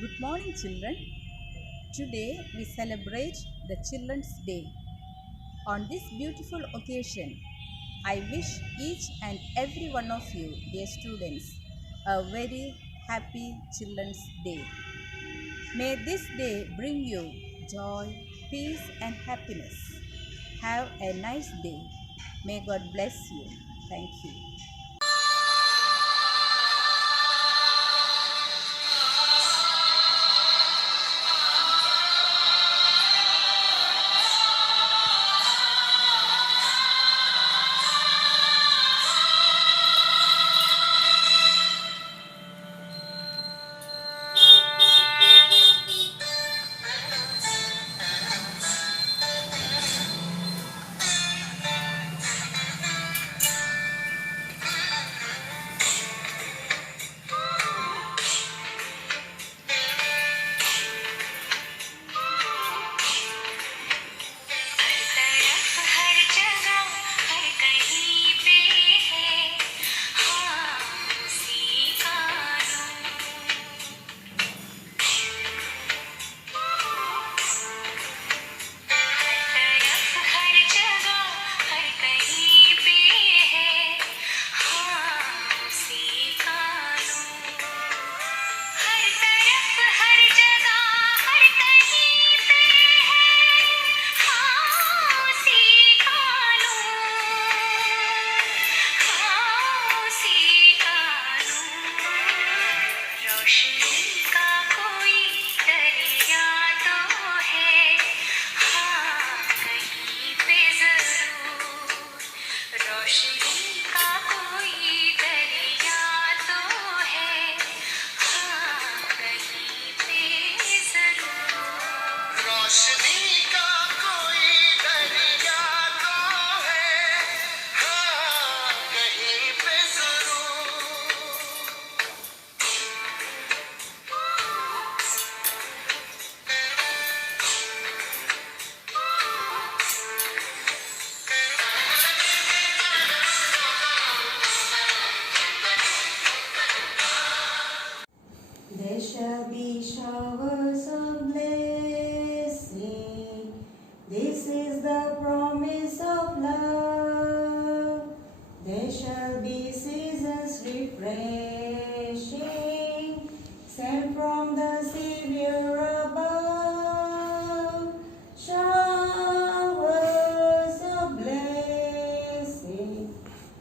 Good morning, children. Today we celebrate the Children's Day. On this beautiful occasion, I wish each and every one of you, dear students, a very happy Children's Day. May this day bring you joy, peace, and happiness. Have a nice day. May God bless you. Thank you. हर जगह हर कहीं पे है सी हर जगह हर कहीं पे है सी हर तरफ हर जगह हर कहीं पे है सी रोशनी का कोई दरिया तो है कहीं पे जरूर रोशनी का कोई दरिया तो है कहीं पे जरूर रोशनी का कोई दरिया तो है कहीं पे जरूर There shall be showers of blessing. This is the promise of love. There shall be seasons refreshing, sent from the Savior above. Showers of blessing,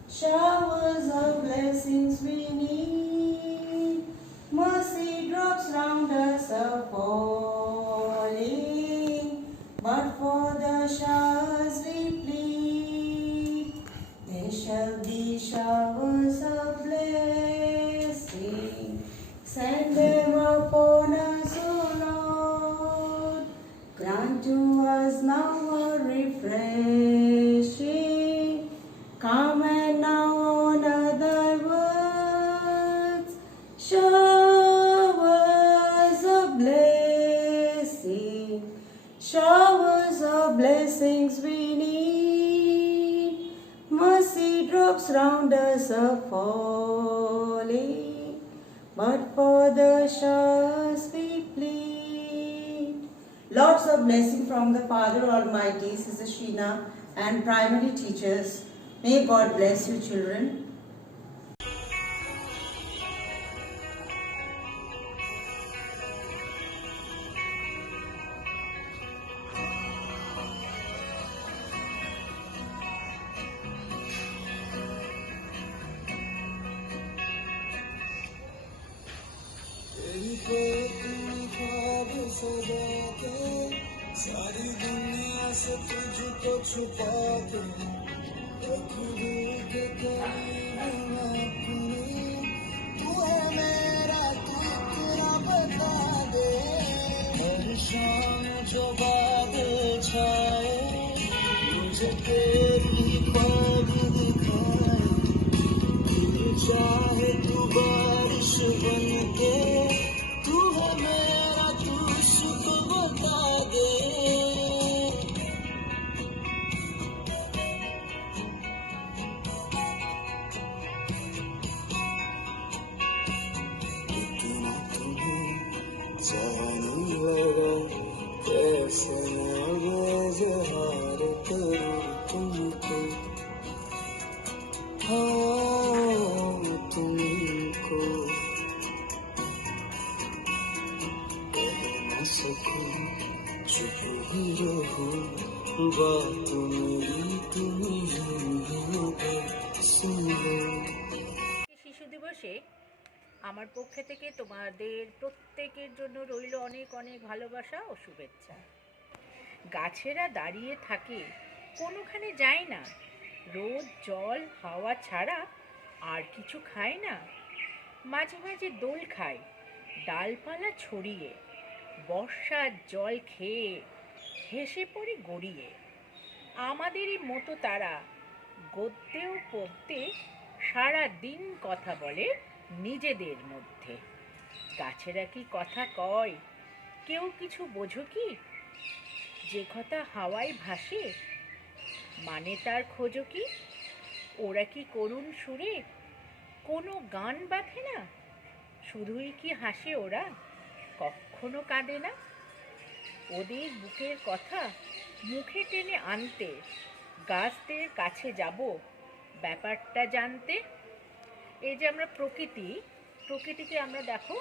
showers of blessings we need. Mercy drops round us are falling, but for the showers we plead. There shall be showers of blessing. Send them upon us, O Lord. Grant to us now a refreshing. Come and now honor thy words. Showers of blessing, showers of blessings we need. Mercy drops round us are falling, but for the showers we plead. Lots of blessing from the Father Almighty, Sister Sheena, and primary teachers. May God bless you, children. सारी दुनिया से तुझको छुपा के के करीब अपनी तू है मेरा तू इतना बता दे हर शाम जो बादल छाए मुझे तेरी पग दिखाए दिल चाहे तू बारिश बन के तू है मेरा तू सुख बता दे जाने लगा कैसे मैं बेजहार करूं तुमको, हाँ तुमको कह न सकूं, चुप ही रहूं, बात मेरी तुम ही सुन लो। শিশু দিবসে আমার পক্ষ থেকে তোমাদের প্রত্যেকের জন্য রইল অনেক অনেক ভালোবাসা ও শুভেচ্ছা। গাছেরা দাঁড়িয়ে থাকে, কোনোখানে যায় না, রোদ জল হাওয়া ছাড়া আর কিছু খায় না। মাঝে মাঝে দোল খায় ডালপালা ছড়িয়ে, বর্ষার জল খেয়ে হেসে পড়ে গড়িয়ে। আমাদেরই মতো তারা গদ্যে ও পদ্যে সারা দিন কথা বলে নিজেদের মধ্যে। গাছেরা কি কথা কয়, কেউ কিছু বোঝো কি? যে কথা হাওয়ায় ভাসে, মানে তার খোঁজো কি? ওরা কি করুণ সুরে কোনো গান বাঁধে না? শুধুই কি হাসে ওরা, কখনো কাঁদে না? ওদের বুকের কথা মুখে টেনে আনতে গাছদের কাছে যাব ব্যাপারটা জানতে। এই যে আমরা প্রকৃতিকে আমরা দেখো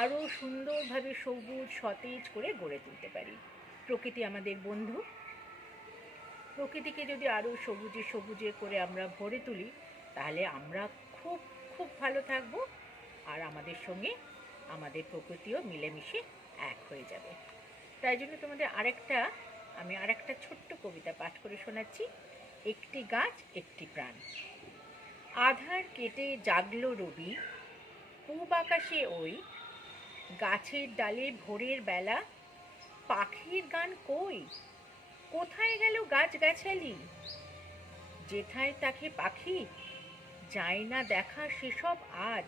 আরও সুন্দরভাবে সবুজ সতেজ করে গড়ে তুলতে পারি। প্রকৃতি আমাদের বন্ধু, প্রকৃতিকে যদি আরও সবুজে সবুজে করে আমরা ভরে তুলি, তাহলে আমরা খুব খুব ভালো থাকব, আর আমাদের সঙ্গে আমাদের প্রকৃতিও মিলেমিশে এক হয়ে যাবে। তাই জন্য তোমাদের আমি আরেকটা ছোট্ট কবিতা পাঠ করে শোনাচ্ছি। একটি গাছ একটি প্রাণ। আধার কেটে জাগলো রবি, পূব আকাশে ওই গাছের ডালে ভোরের বেলা, পাখির গান কই? কোথায় গেল গাছগাছালি? যেথায় তাকে পাখি যায় না দেখা, সেসব আজ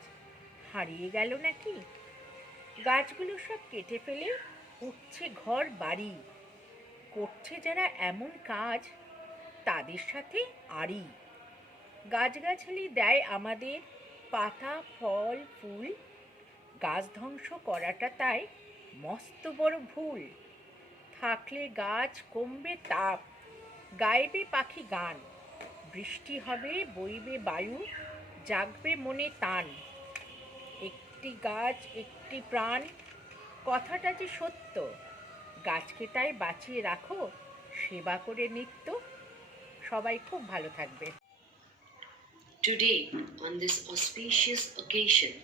হারিয়ে গেল নাকি? গাছগুলো সব কেটে ফেলে উঠছে ঘর বাড়ি, করছে যারা এমন কাজ তাদের সাথে আড়ি। গাছগাছালি দেয় আমাদের পাতা ফল ফুল, গাছ ধ্বংস করাটা তাই মস্ত বড় ভুল। থাকলে গাছ কমবে তাপ, গাইবে পাখি গান, বৃষ্টি হবে বইবে বায়ু, জাগবে মনে টান। একটি গাছ একটি প্রাণ, কথাটা যে সত্য, গাছকে তাই বাঁচিয়ে রাখো সেবা করে নিত্য। সবাই খুব ভালো থাকবে। Today, on this auspicious occasion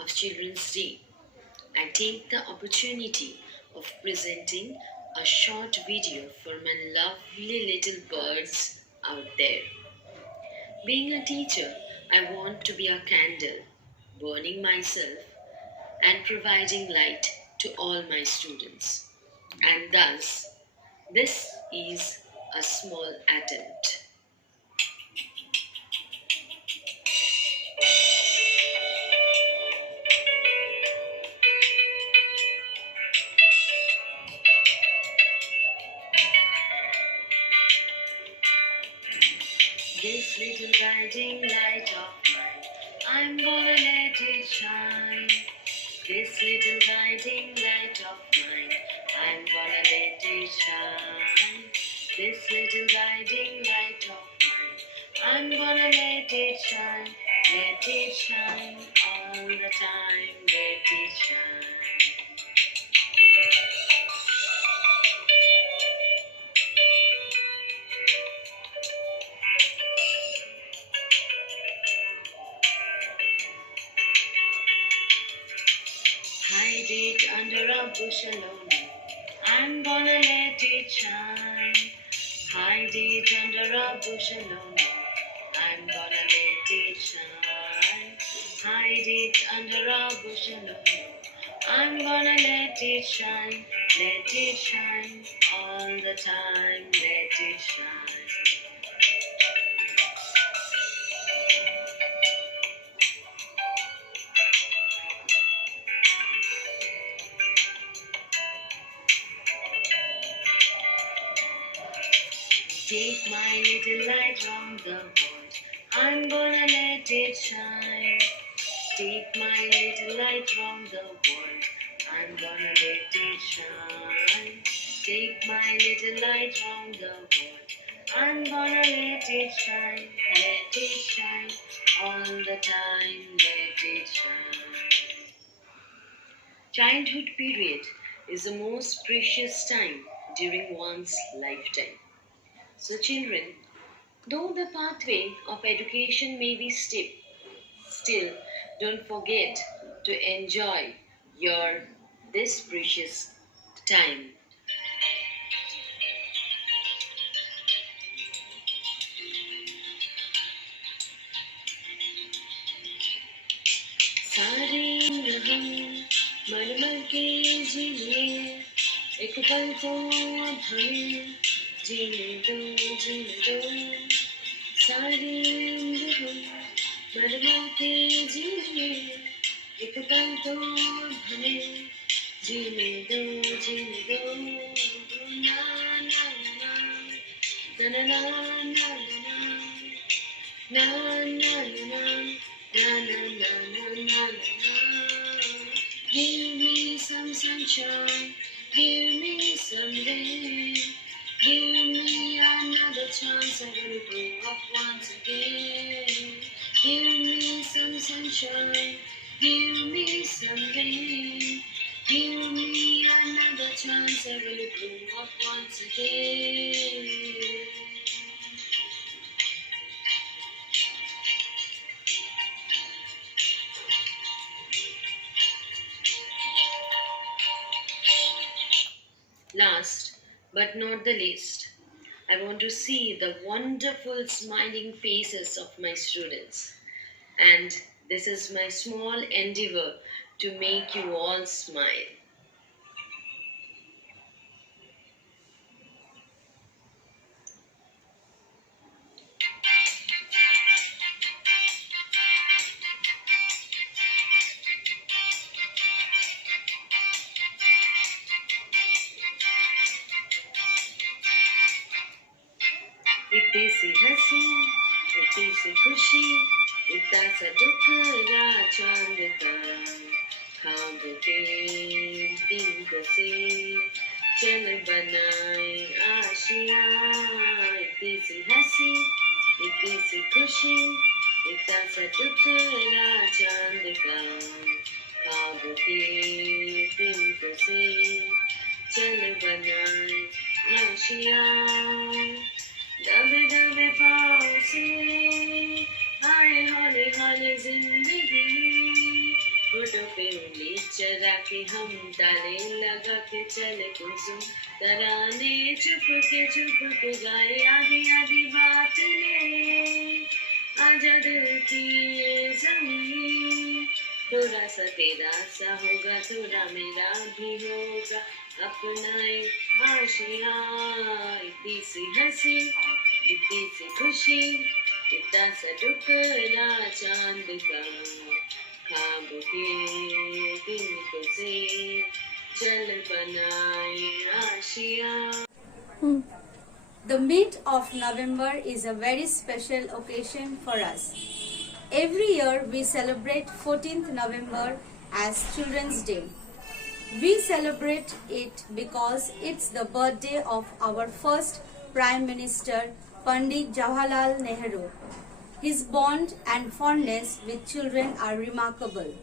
of Children's Day, I take the opportunity of presenting a short video for my lovely little birds out there. Being a teacher, I want to be a candle, burning myself and providing light to all my students. And thus, this is a small attempt. This little guiding light of mine, I'm gonna let it shine. This little guiding light of mine, I'm gonna let it shine. This little guiding light of mine, I'm gonna let it shine all the time, let it shine. Hide it under a bushel only, I'm gonna let it shine. Hide it under a bushel only, I'm gonna let it shine. Hide it under a bushel only, I'm gonna let it shine all the time, let it shine. Take my little light round the world, I'm gonna let it shine. Take my little light round the world, I'm gonna let it shine. Take my little light round the world. I'm gonna let it shine all the time. Let it shine. Childhood period is the most precious time during one's lifetime. So, children, though the pathway of education may be steep, still don't forget to enjoy your this precious time. सारे हम मन मर के जी लिए एक पल तो अब हमें जीने दो सारे हम मन मर के जी लिए एक पल तो अब हमें जीने दो ना ना ना ना ना ना na na na na na na na na. Give me some sunshine, give me some rain, give me another chance. I will grow up once again. Give me some sunshine, give me some rain, give me another chance. I will grow up once again. Last but not the least, I want to see the wonderful smiling faces of my students. And this is my small endeavor to make you all smile. इतनी सी हंसी इतनी सी खुशी इतना सा दुख चांद का खाब के दिन से चल बनाए आशिया इतनी सी हंसी इतनी सी खुशी इतना सा दुख चांद का खाब के दिन से चल बनाए आशिया दबे दबे पाँव से आए हौले हौले जिंदगी होठों पे उंगली चढ़ा के हम ताले लगा के चले कुसुम तराने चुप के गाए आधी आधी बात ले आजा दिल की ये ज़मीं थोड़ा सा तेरा सा होगा थोड़ा मेरा भी होगा अपनाए आशिया इतनी सी हंसी इतनी सी खुशी इतना सा टुकड़ा चांद का खाब के दिन से चल बनाए Asia. The mid of November is a very special occasion for us. Every year we celebrate 14th November as Children's Day. We celebrate it because it's the birthday of our first Prime Minister, Pandit Jawaharlal Nehru. His bond and fondness with children are remarkable.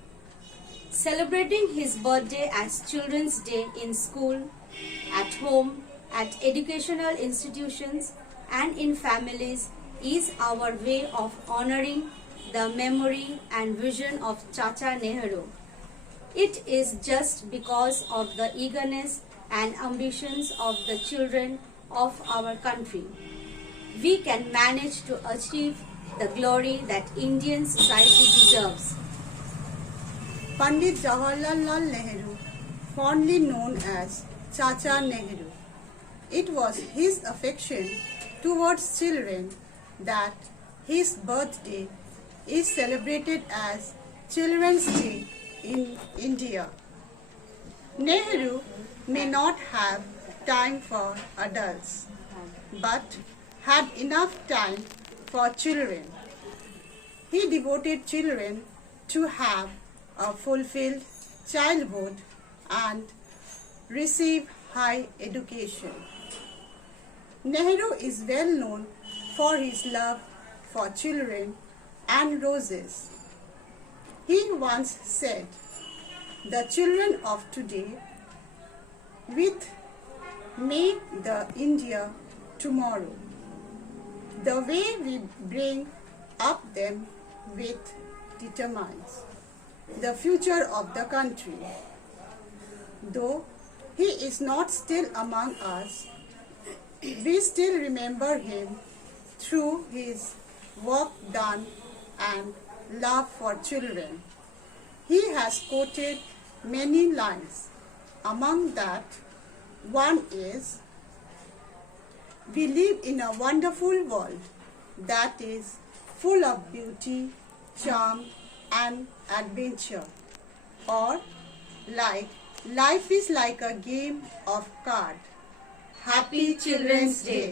Celebrating his birthday as Children's Day in school, at home, at educational institutions and in families is our way of honoring the memory and vision of Chacha Nehru. It is just because of the eagerness and ambitions of the children of our country we can manage to achieve the glory that Indian society deserves. Pandit Jawaharlal Nehru, fondly known as Chacha Nehru. It was his affection towards children that his birthday is celebrated as Children's Day in India. Nehru may not have time for adults, but had enough time for children. He devoted children to have a fulfilled childhood and receive high education. Nehru is well known for his love for children and roses. He once said, "The children of today with make the India tomorrow. The way we bring up them with determines the future of the country." Though he is not still among us, we still remember him through his work done and love for children. He has quoted many lines. Among that, one is, "We live in a wonderful world that is full of beauty, charm, and adventure." Or, like, "Life is like a game of cards." Happy Children's Day.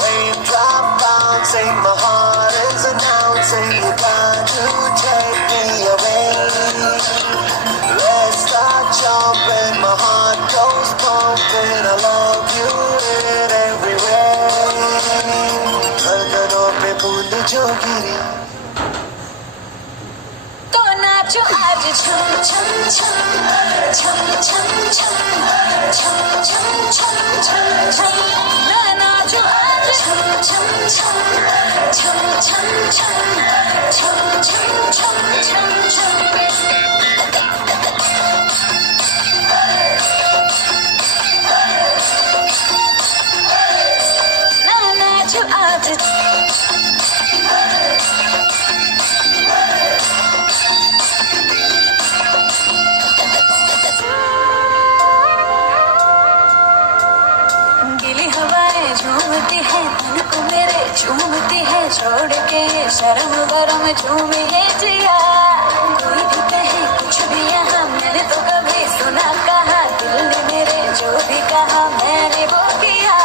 Raindrop bouncing, my heart is announcing you got to take me away. Let's start jumping, my heart goes pumping. I love you in every way. धड़कनों पे बूंद जो गिरी तो नाचो आज छम छम छम छम छम छम छम छम छम छम छम ना नाचो आज छम छम छम छम छम छम छम छम छम छम ना नाचो आज झूमती है तन को मेरे झूमती है छोड़ के शर्म गरम झूमे है जिया कोई भी कहे कुछ भी यहाँ मैंने तो कभी सुना कहा दिल ने मेरे जो भी कहा मैंने वो किया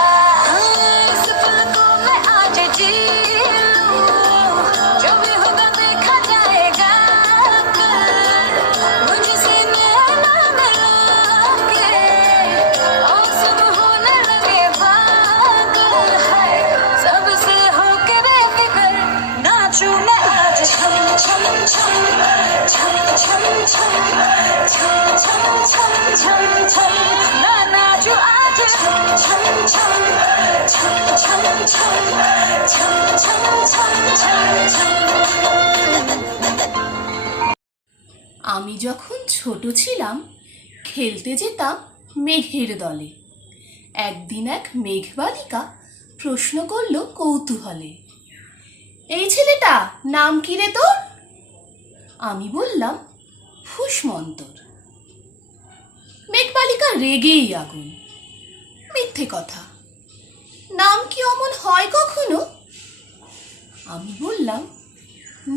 इस पल को मैं आज जी लूं जो भी होगा देखा जाएगा कल मुझसे नैना मिला के और सब होने लगे सबसे होके बेफिक्र नाचूं मैं आज छम छम छम छम छम छम छम छम छम छम छम ना नाचूं आज छम छम छम छम छम छम छम छम छम छम छम আমি যখন ছোট ছিলাম খেলতে যেতাম মেঘের দলে। একদিন এক মেঘবালিকা প্রশ্ন করল কৌতূহলে, "এই ছেলেটা নাম কি রে তোর?" আমি বললাম, "ফুসমন্তর।" মেঘবালিকা রেগেই আগুন, "মিথ্যে কথা, নাম কি অমন হয় কখনো?" আমি বললাম,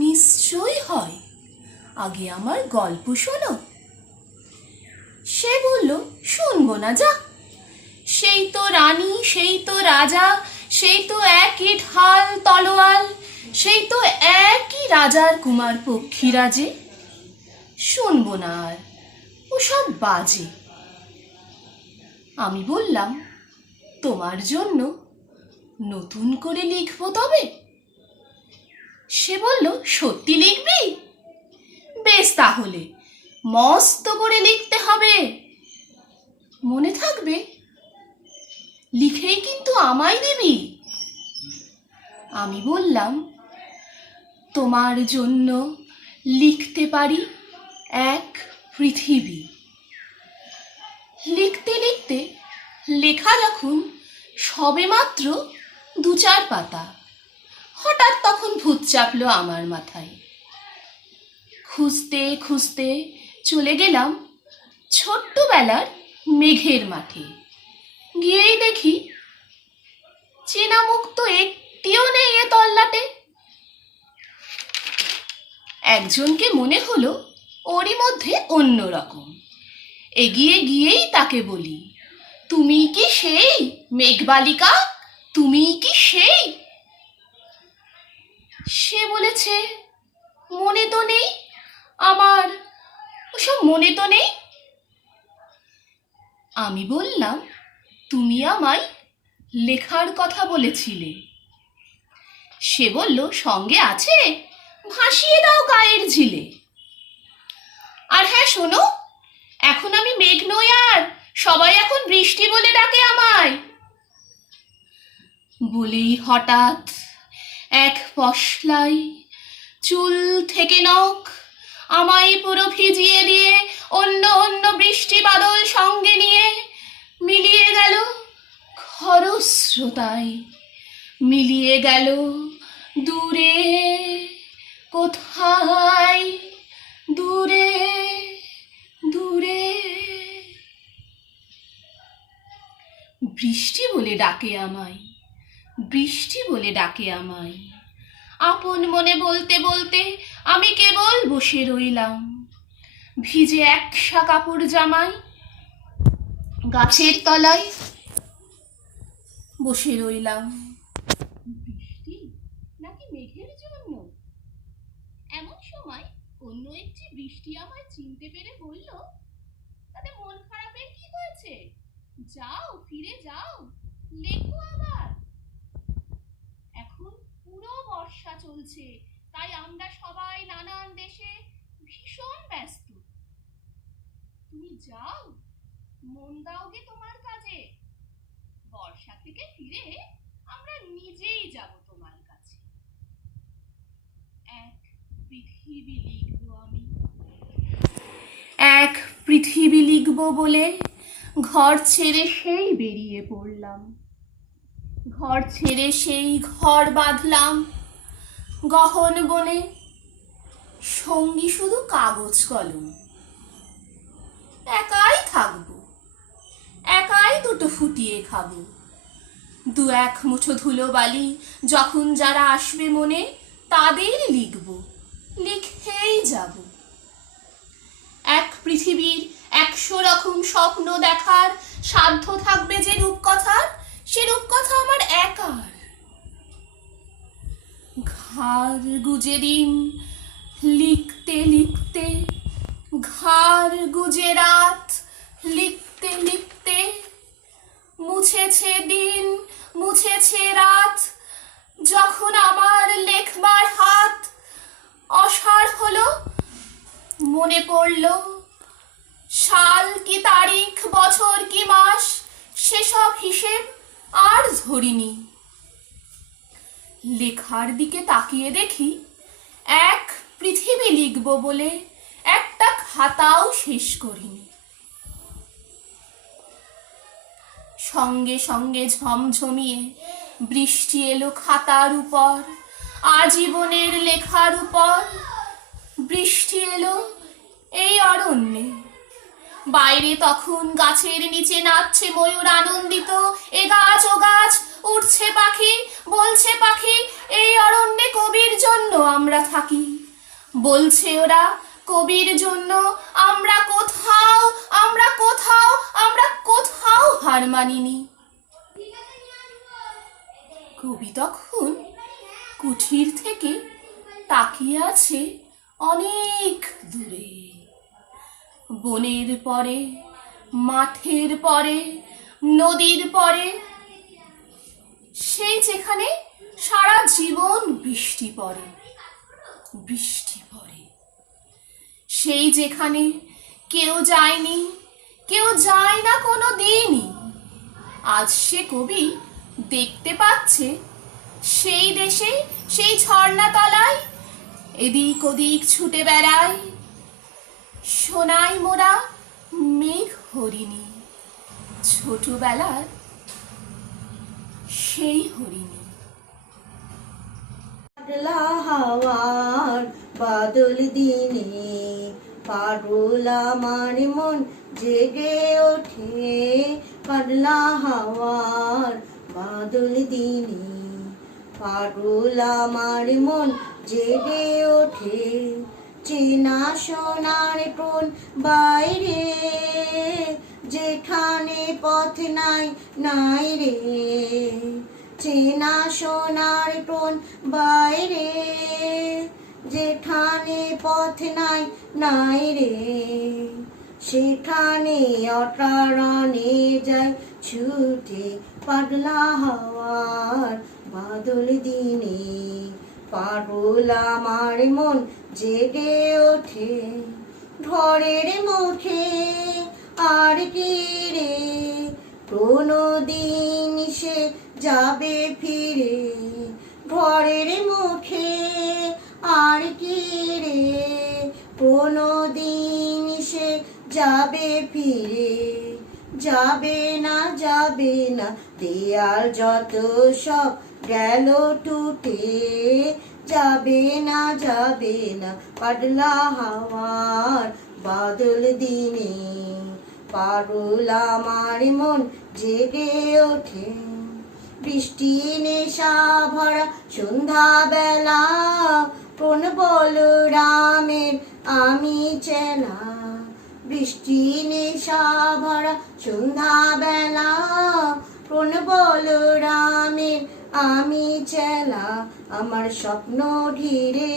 "নিশ্চয়ই হয়, আগে আমার গল্প শোনো।" সে বলল, "শুনবো না, যা। সেই তো রানী, সেই তো রাজা, সেই তো একই ঢাল তলোয়াল, সেই তো একই রাজার কুমার পক্ষীরাজে। শুনবো না আর, ওসব বাজে।" আমি বললাম, "তোমার জন্য নতুন করে লিখবো তবে?" সে বলল, "সত্যি লিখবি? বেশ, তাহলে মস্ত করে লিখতে হবে, মনে থাকবে লিখেই কিন্তু আমায় দিবি? আমি বললাম, তোমার জন্য লিখতে পারি এক পৃথিবী। লিখতে লিখতে লেখা যখন সবেমাত্র 2-4 পাতা, হঠাৎ তখন ভূত চাপলো আমার মাথায়। খুঁজতে খুঁজতে চলে গেলাম ছোট্টবেলার মেঘের মাঠে। গিয়েই দেখি চেনা মুখ তো একটিও নেই এ তল্লাটে। একজনকে মনে হলো ওরই মধ্যে অন্যরকম। এগিয়ে গিয়েই তাকে বলি, তুমি কি সেই মেঘবালিকা? তুমি কি সেই? সে বলেছে, মনে তো নেই আমার, ওসব মনে তো নেই। আমি বললাম, তুমি আমায় লেখার কথা বলেছিলে। সে বলল, সঙ্গে আছে, ভাসিয়ে দাও গায়ের ঝিলে। আর হ্যাঁ শোনো, এখন আমি মেঘ নই আর, সবাই এখন বৃষ্টি বলে ডাকে আমায়। বলেই হঠাৎ এক পশলাই চুল থেকে নখ আমায় পুরো ভিজিয়ে দিয়ে অন্য অন্য বৃষ্টি বাদল সঙ্গে নিয়ে মিলিয়ে গেল খরস্রোতায়, মিলিয়ে গেল দূরে কোথায়, দূরে দূরে। বৃষ্টি বলে ডাকে আমায়, বৃষ্টি বলে ডাকে আমায়। আপন মনে বলতে বলতে আমি কেবল বসে রইলাম, ভিজে একসা কাপড় জামায় গাছের তলায় বসে রইলাম। বৃষ্টি নাকি মেঘের জন্য? এমন সময় অন্য একটি বৃষ্টি আমায় চিনতে পেরে বলল, তাতে মন খারাপের কি হয়েছে? যাও, ফিরে যাও, লেখো আবার। এখন পুরো বর্ষা চলছে, তাই আমরা সবাই নানান দেশে ভীষণ ব্যস্ত। তুমি যাও, মন দাওগে তোমার কাজে। বর্ষা থেকে ফিরে আমরা নিজেই যাব তোমার কাছে। এক পৃথিবী লিখবো আমি, এক পৃথিবী লিখবো বলে ঘর ছেড়ে সেই বেরিয়ে পড়লাম। ঘর ছেড়ে সেই ঘর বাঁধলাম গহন বনে, সঙ্গী শুধু কাগজ কলম। একাই থাকবো, একাই দুটো ফুটিয়ে খাবো। 2-1 মুঠো ধুলো বালি যখন যারা আসবে মনে, তাদের লিখবো, লিখেই যাব। এক পৃথিবীর 100 রকম স্বপ্ন দেখার সাধ্য থাকবে যে রূপকথার, সে রূপকথা আমার একার। ঘাড় গুজে দিন লিখতে লিখতে, ঘাড় গুজে রাত লিখতে লিখতে, মুছেছে দিন মুছেছে রাত যখন আমার লেখবার হাত। অসাড় হলো, মনে পড়ল সাল কি তারিখ, বছর কি মাস, সেসব হিসেব আর ধরিনি। লেখার দিকে তাকিয়ে দেখি এক পৃথিবী লিখব বলে একটা খাতাও শেষ করিনি। সঙ্গে সঙ্গে ঝমঝমিয়ে বৃষ্টি এলো খাতার উপর, আজীবনের লেখার উপর। বৃষ্টি এলো এই অরণ্যে, বাইরে তখন গাছের নিচে নাচছে ময়ূর আনন্দিত। এ গাছ ও গাছ, উঠছে পাখি, বলছে পাখি, এই অরণ্যে কবির জন্য আমরা থাকি। বলছে ওরা, কবির জন্য আমরা কোথাও, আমরা কোথাও, আমরা কোথাও হার মানিনি। কবি তখন কুঠির থেকে তাকিয়ে আছে অনেক দূরে, বনের পরে, মাঠের পরে, নদীর পরে, সেই যেখানে সারা জীবন বৃষ্টি পড়ে, বৃষ্টি পড়ে। সেই যেখানে কেউ যায়নি, কেউ যায় না কোনো দিনই, আজ সে কবি দেখতে পাচ্ছে সেই দেশে সেই ঝর্ণা তলায় এদিক ওদিক ছুটে বেড়ায় সোনায় মোরা মেঘ হরিণী, ছোটবেলার সেই হরিণী। পাগলা হাওয়ার বাদল দিনে পাগল আমার মন জেগে ওঠে, পাগলা হাওয়ার বাদল দিনে পাগল আমার মন জেগে ওঠে। চেনা সোনার কোন বাইরে যেখানে পথ নাই নাই রে, চেনা সোনার কোন বাইরে যেখানে পথ নাই নাই রে, সেখানে অকারণে যায় ছুটে পাগলা হাওয়ার বাদল দিনে পাগল আমার মন জেগে ওঠে। ঘরের মুখে আর কি রে কোনো দিন সে যাবে ফিরে, ঘরের মুখে আর কি রে কোনো দিন সে যাবে ফিরে, যাবে না দেয়াল যত সব গেল টুটে, যাবে না পাগলা হাওয়ার বাদল দিনে পাগল আমার মন জেগে ওঠে। বৃষ্টি নেশা ভরা সন্ধ্যা বেলা কোন বলরামের আমি চেনা, বৃষ্টি নেশা ভরা সন্ধ্যা বেলা কোন বলরামের আমি চেলা, আমার স্বপ্ন ঘিরে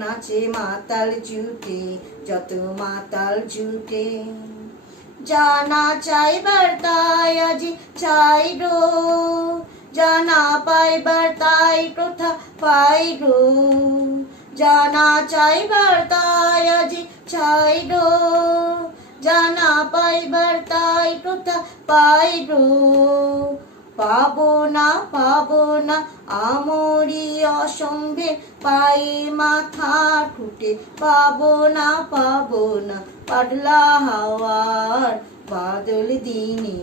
নাচে মাতাল জুটে যত মাতাল জুটে। জানা চাইবার তাই আজি চাই গো, জানা পাইবার তাই কোথা পাই গো, জানা চাইবার তাই আজি চাই গো, জানা পাইবার তাই কোথা পাই গো। পাবো না আমরি অসম্ভের পায়ে মাথা ঠুকে, পাবো না পাগলা হাওয়ার বাদল দিনে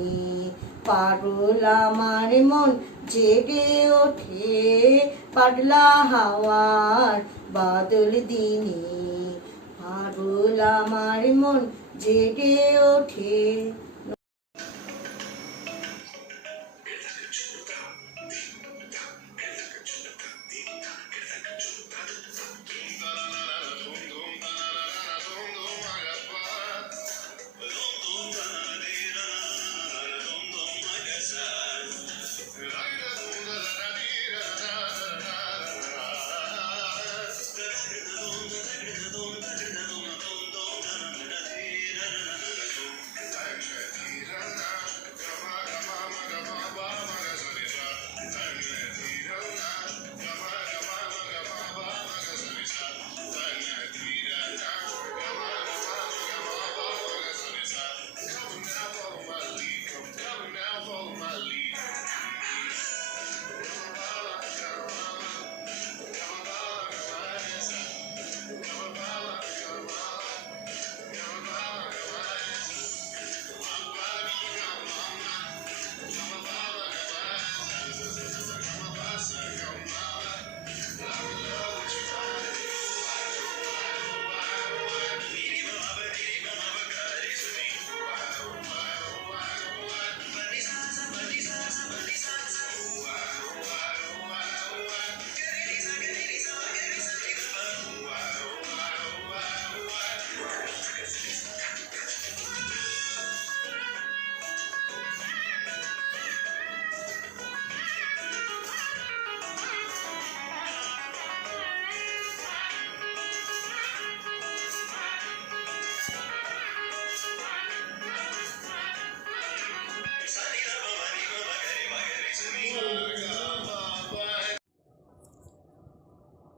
পাগল আমার মন জেগে ওঠে, পাগলা হাওয়ার বাদল দিনে পাগল আমার মন জেগে ওঠে।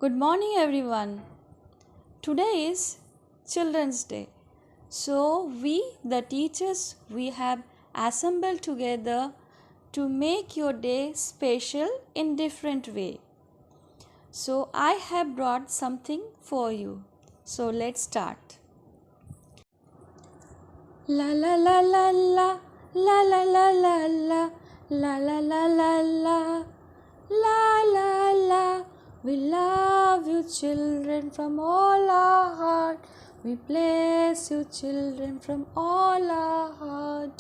Good morning everyone. Today is Children's Day. So we the teachers we have assembled together to make your day special in different way. So I have brought something for you. So let's start. La la la la la la la la la la la la la la la la la la. We love you children from all our heart. We bless you children from all our heart.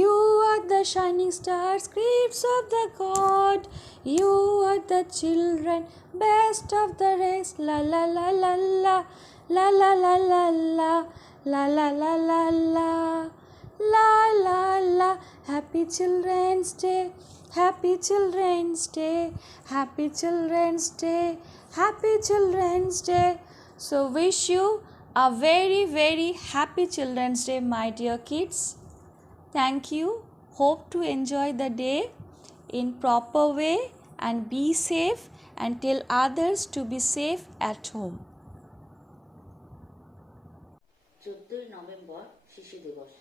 You are the shining stars, gifts of the God. You are the children, best of the rest. La la la la la la la la la la la la la la la la la la. Happy Children's Day, Happy Children's Day, Happy Children's Day, Happy Children's Day. So wish you a very very happy Children's Day, my dear kids. Thank you. Hope to enjoy the day in proper way and be safe and tell others to be safe at home. 14ই নভেম্বর শিশু দিবস।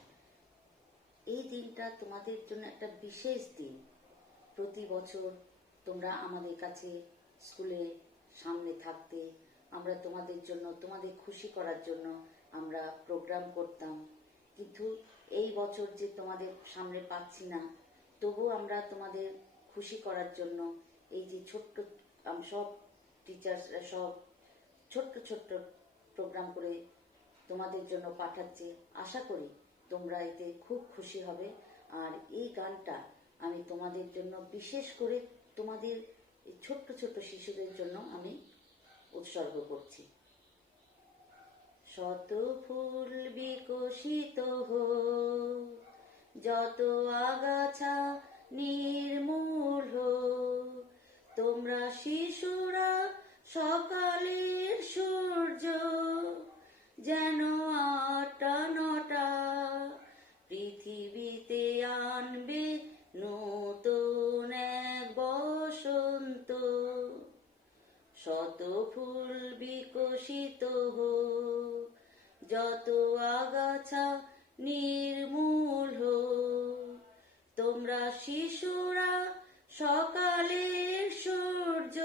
এই দিনটা তোমাদের জন্য একটা বিশেষ দিন। প্রতি বছর তোমরা আমাদের কাছে স্কুলে সামনে থাকতে, আমরা তোমাদের জন্য, তোমাদের খুশি করার জন্য আমরা প্রোগ্রাম করতাম। কিন্তু এই বছর যে তোমাদের সামনে পাচ্ছি না, তবু আমরা তোমাদের খুশি করার জন্য এই যে ছোট্ট সব টিচার্সরা সব ছোট্ট ছোট্ট প্রোগ্রাম করে তোমাদের জন্য পাঠাচ্ছি। আশা করি তোমরা এতে খুব খুশি হবে। আর এই গানটা আমি তোমাদের জন্য বিশেষ করে তোমাদের এই ছোট্ট ছোট্ট শিশুদের জন্য আমি উৎসর্গ করছি। শত ফুল বিকশিত হোক, যত আগাছা নির্মূল হোক, তোমরা শিশুরা সকালের সূর্য, যেন 8টা 9টা পৃথিবীতে আনবে নতুন এক বসন্ত। শত ফুল বিকশিত হোক, যত আগাছা নির্মূল হোক, তোমরা শিশুরা সকালের সূর্য,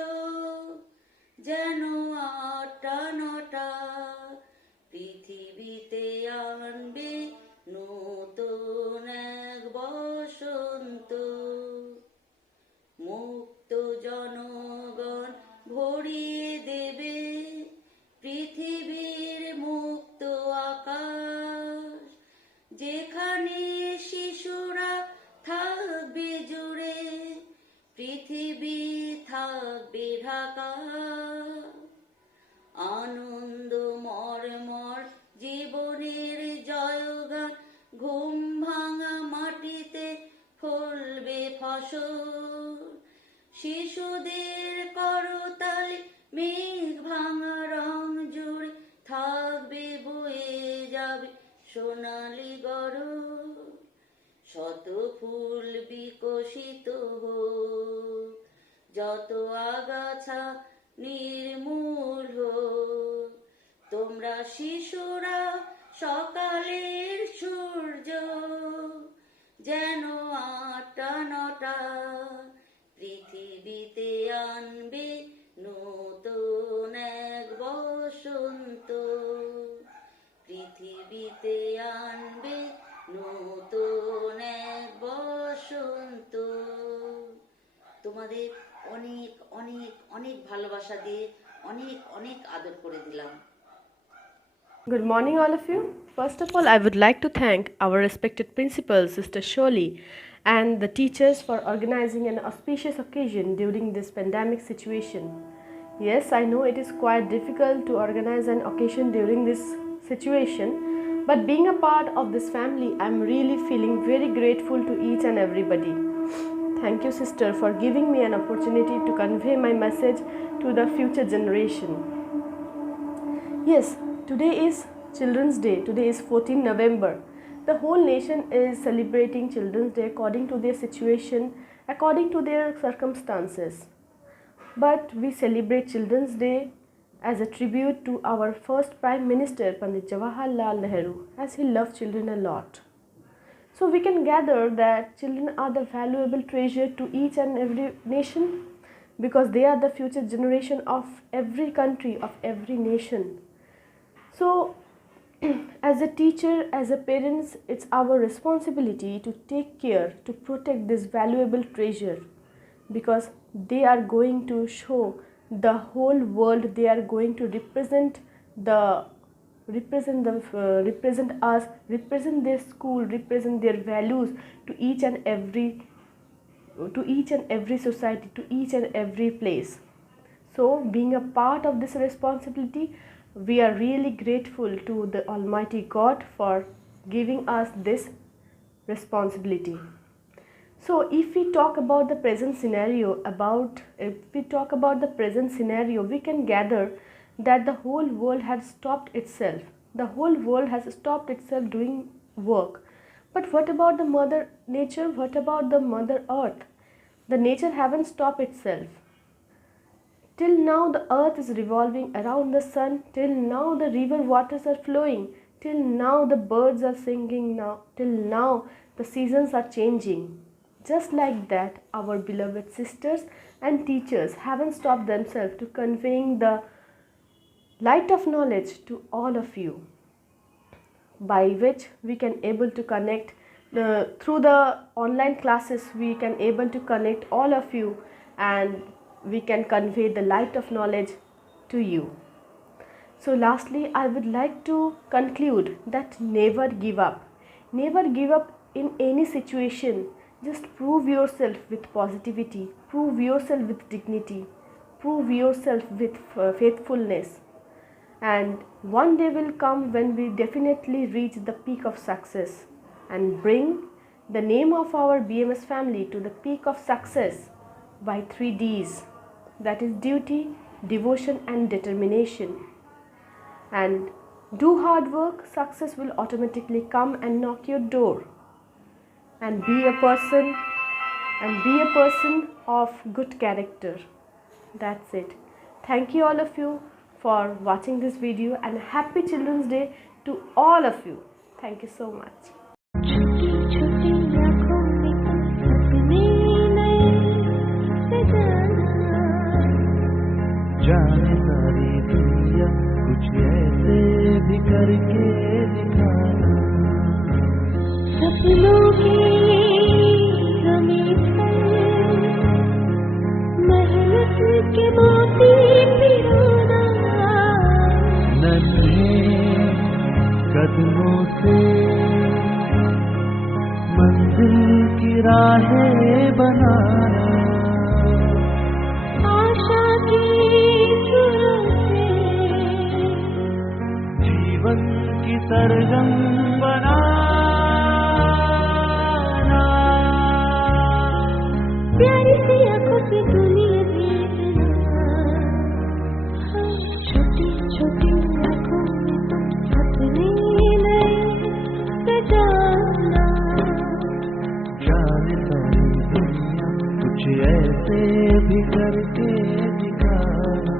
যেন 8টা 9টা পৃথিবীতে আনবে নতুন এক বসন্ত। মুক্ত জনগণ ভরিয়ে দেবে পৃথিবীর মুক্ত আকাশ, যেখানে শিশুরা থাকবে জুড়ে, পৃথিবী থাকবে ঢাকা। আনন্দ মর্মর জীবনের জয়গান, ঘুম ভাঙা মাটিতে ফলবে ফসল। শিশুদের করতালে মেঘ ভাঙা রং জুড়ে থাকবে বয়ে যাবে সোনালি গরল। শত ফুল বিকশিত হোক, যত আগাছা নির্মূল হোক, তোমরা শিশুরা সকালের সূর্য, যেন 8টা 9টা পৃথিবীতে আনবে নতুন এক বসন্ত। পৃথিবীতে আনবে নতুন এক বসন্ত। তোমাদের অনেক অনেক অনেক ভালোবাসা দিয়ে অনেক অনেক আদর করে দিলাম। Good morning, all of you. First of all, I would like to thank our respected principal, Sister Shirley, and the teachers for organizing an auspicious occasion during this pandemic situation. Yes, I know it is quite difficult to organize an occasion during this situation, but being a part of this family, I'm really feeling very grateful to each and everybody. Thank you, sister, for giving me an opportunity to convey my message to the future generation. Yes, today is Children's Day. Today is 14 November. The whole nation is celebrating Children's Day according to their situation, according to their circumstances. But we celebrate Children's Day as a tribute to our first Prime Minister, Pandit Jawaharlal Nehru, as he loved children a lot. So we can gather that children are the valuable treasure to each and every nation, because they are the future generation of every country, of every nation. So as a teacher, as a parents, it's our responsibility to take care, to protect this valuable treasure, because they are going to show the whole world, they are going to represent us, represent their school, represent their values to each and every society, to each and every place. So being a part of this responsibility, we are really grateful to the Almighty God for giving us this responsibility. So if we talk about the present scenario, we can gather that the whole world has stopped itself. The whole world has stopped itself doing work. But what about the Mother Nature? What about the Mother Earth? The nature haven't stopped itself. Till now the earth is revolving around the sun. Till now the river waters are flowing. Till now the birds are singing. Till now the seasons are changing. Just like that, our beloved sisters and teachers haven't stopped themselves to conveying the light of knowledge to all of you, by which we can able to connect through the online classes. We can able to connect all of you, and we can convey the light of knowledge to you. So lastly, I would like to conclude that never give up. Never give up in any situation. Just prove yourself with positivity, prove yourself with dignity, prove yourself with faithfulness. And one day will come when we definitely reach the peak of success and bring the name of our BMS family to the peak of success by 3 Ds. That is duty, devotion and determination. And do hard work, success will automatically come and knock your door. And be a person of good character. That's it. Thank you all of you for watching this video, and happy Children's Day to all of you. Thank you so much. जाने सारी दुनिया कुछ ऐसे भी करके दिखाना, सपनों की ज़मीन पर मेहनत के मोती पिरोना, नन्हे कदमों से मंजिल की राहें बनाना, आशा की जीवन की सरगम बनाना, प्यारी सी आंखों से दुनिया देखना, छोटी छोटी आंखों में तुम अपने नए सजाना, जाने सारी दुनिया कुछ ऐसे भी करके दिखाना।